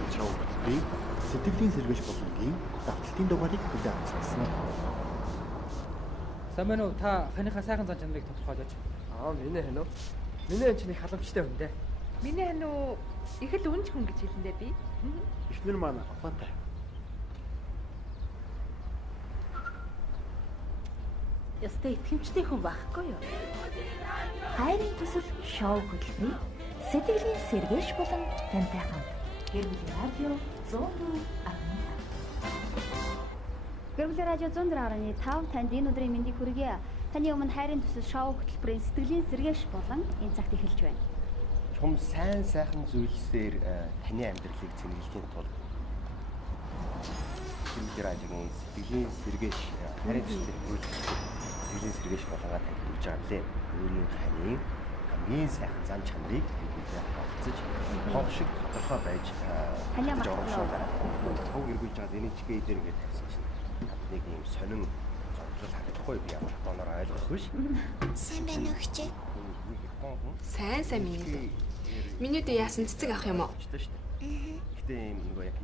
сайхан шоу хөтөлбөрийн сэтгэлийн сэргээж боломжийн давталтын дугаарыг хүлээн авсан. Самэн уу та ханыхаа сайхан зан чанарыг тодорхойлооч. Миний хань уу? Миний энэ чинь халамжтай хүн дээ. Миний хань уу их л үнж хүн гэж хэлэндээ би. Эхнэр маань ухаантай. Ястай итгэмжтэй хүн байхгүй юу? Хайрын төсөл шоу хөтөлбөрийн сэтгэлийн сэргээж болон тантай хамт Гэрмэлийн радио 104.5. Гэрмэлийн радио 104.5 танд энэ өдрийн мэндийг хүргье. Таны өмнө хайрын төсөл шоу хөтөлбөрийн сэтгэлийн сэргээж болон энэ цагт эхэлж байна. Чум сайн сайхан зүйлсээр таны амьдралыг цэнгэлхийн тулд Гэрмэлийн радиогийн сэтгэлийн сэргээж хайрын төсөл сэтгэлийн сэргээж болгоо танд хүргэж байгаа лээ. Өөрийн ханийн хамгийн сайхан зан чанарыг бидээ олцож хонх шиг тодорхой байж оршуулаад тог эргүүлж байгаа энэ чигээ дээр ингээд тавьсан чинь нэг юм сонин зурглал харагдахгүй би ямар тоноор ойлгох биш. Сайн байна уу хичээ? Сайн миний. Миний дэ яасан цэцэг авах юм уу? Гэтэ юм нөгөө яг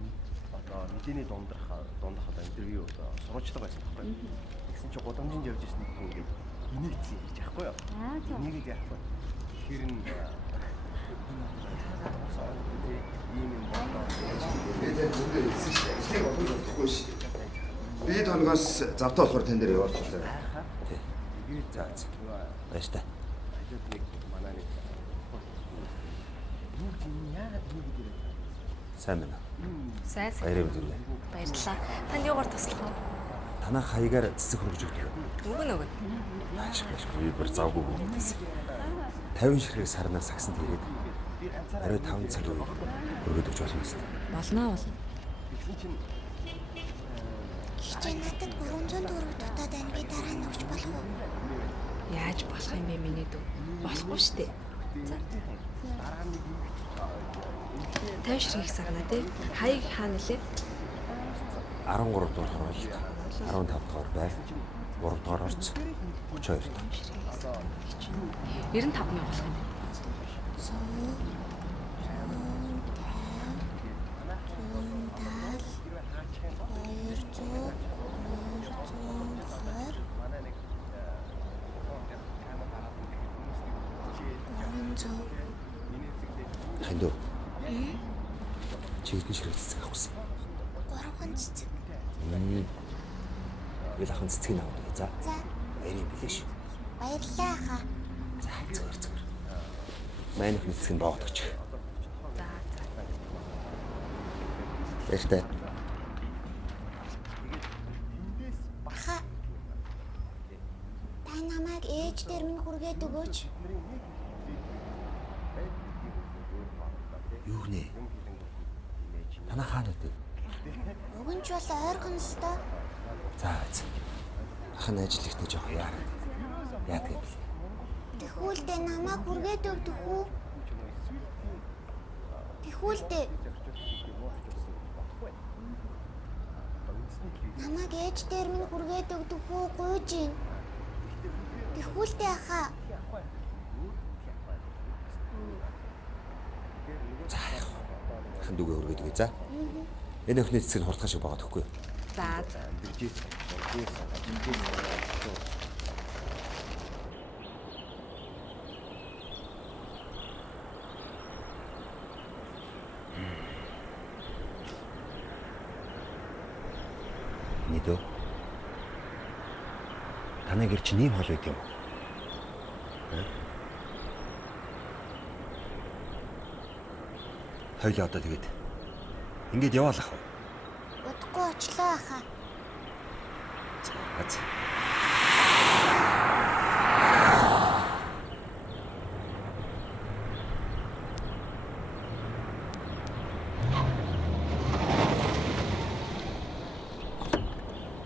одоо мэдээний дундах одоо интервью сурвалжлага байсан байхгүй. Тэгсэн чинь гудамжинд явж ирсэн хүн ингээд энийг зин хийж яахгүй юу? Энийг яахгүй. Тэгэхээр энэ ийм юм болоо. Тэгээд бүгд хэлсэн шүү дээ. Энийг олж болохгүй шүү. Би тоногоос завтаа болохоор тань дээр явуулчихлаа. Тий. За. Баяр та. Ажид нэг манай нэг юу тийм яагаад нэг гэдэг. Сайн байна. Сайн. Баярын өдөр. Баярлалаа. Танд юугаар туслах вэ? Танах хаягаар цэцэг хөргөж өгдөг. Өгнө. Ашиглашгүй би бүр завгүй гэдээсэн. 50 ширхэг сарнаар сагсан тэгээд ариу 5 цаг өргөд өгч болно гэсэн. Болно. Хичээ надад 300 төгрөг дутаад байна. Би дараа нь өгч болох уу? Яаж болох юм бэ миний дүү? Болохгүй шүү дээ. За. 50 ширхэг сарнаа тий. Хаяг хаана нэлээ? 13 дугаар хороолт, 15 дугаар байр, 3 дугаар орц, 32 дугаар. 95 мянга болох юм байна. Хандуу. Чигдэн ширхэг цэцэг авахсан. 3 цэцэг. Тэгэл ахын цэцгийг авах. За. Баярын билээ шүү. Баярлалаа хаа. За зүгээр. Маань их цэцгийг боогдож. За. Баяртай. Хаа. Та намайг ээж дээр минь хүргээд өгөөч. Юу нэ? Танаа хаана үтэ? Өгөнч бол ойрхон өстой. За. Ахын ажил ихтэй жоох яарад. Яадаг юм бэ? Тэхүүлдэ намайг хүргээд өгдөх үү? Тэхүүлдэ. Намайг ээж дээр минь хүргээд өгдөх үү? Гуйж ийн. Тэхүүлдэ хаа. За. Ахын дүүгээ өргөд өгье за. Энэ өхний цэцэг нь хурдхан шиг байгаа гэхгүй юу? За. Нийтөө. Танай гэр чинь ийм хол байт юм уу? Хойлоо одоо тэгээд ингээд яваалах уу? Удахгүй очлоо хаа. За.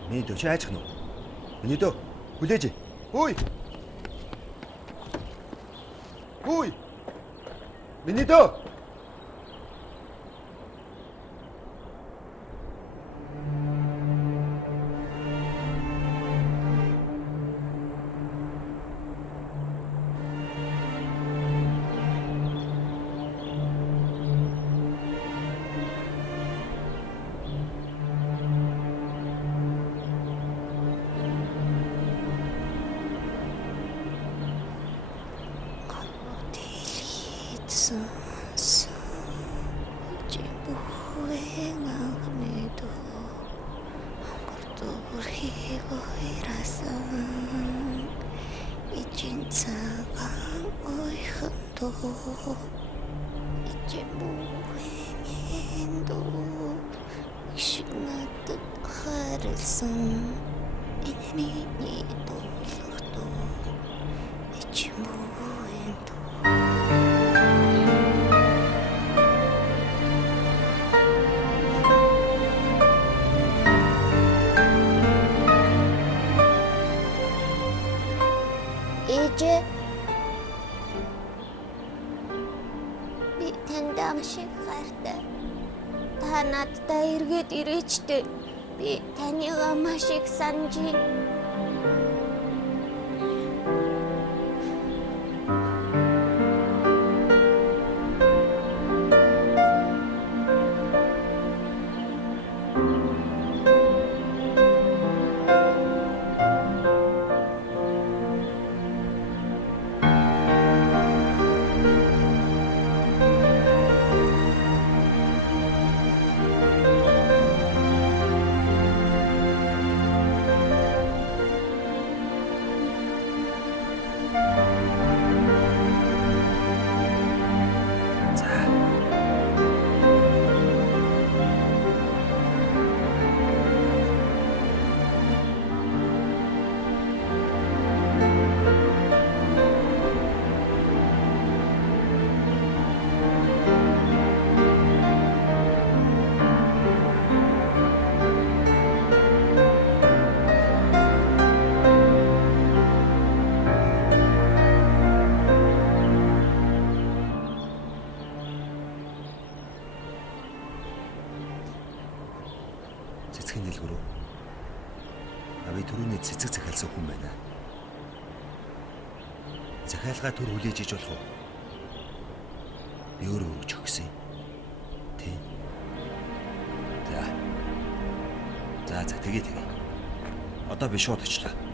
Миний дөө чи айчих нь уу? Миний дөө хүлээж. Хөөе. Миний дөө. Ээжийн анхны дуу хүрхийг уурасан ичэн цагаан ойхон дуу ичэн бүхэн дуу шиг надад харсан миний дуулах дуу ичэн бүхэн дуу би танд амшиг гартай. Та надтай эргээд ирээчтэй. Би таныг маш их санаж байна. Цэцгийн дэлгүүр үү? Би түрүүний цэцэг захиалсан хүн байна. Захиалгаа түр хүлээж иж болох уу? Би өөрөө өгч өгсөн. Тийм. За тэгээ. Одоо би шууд очлоо.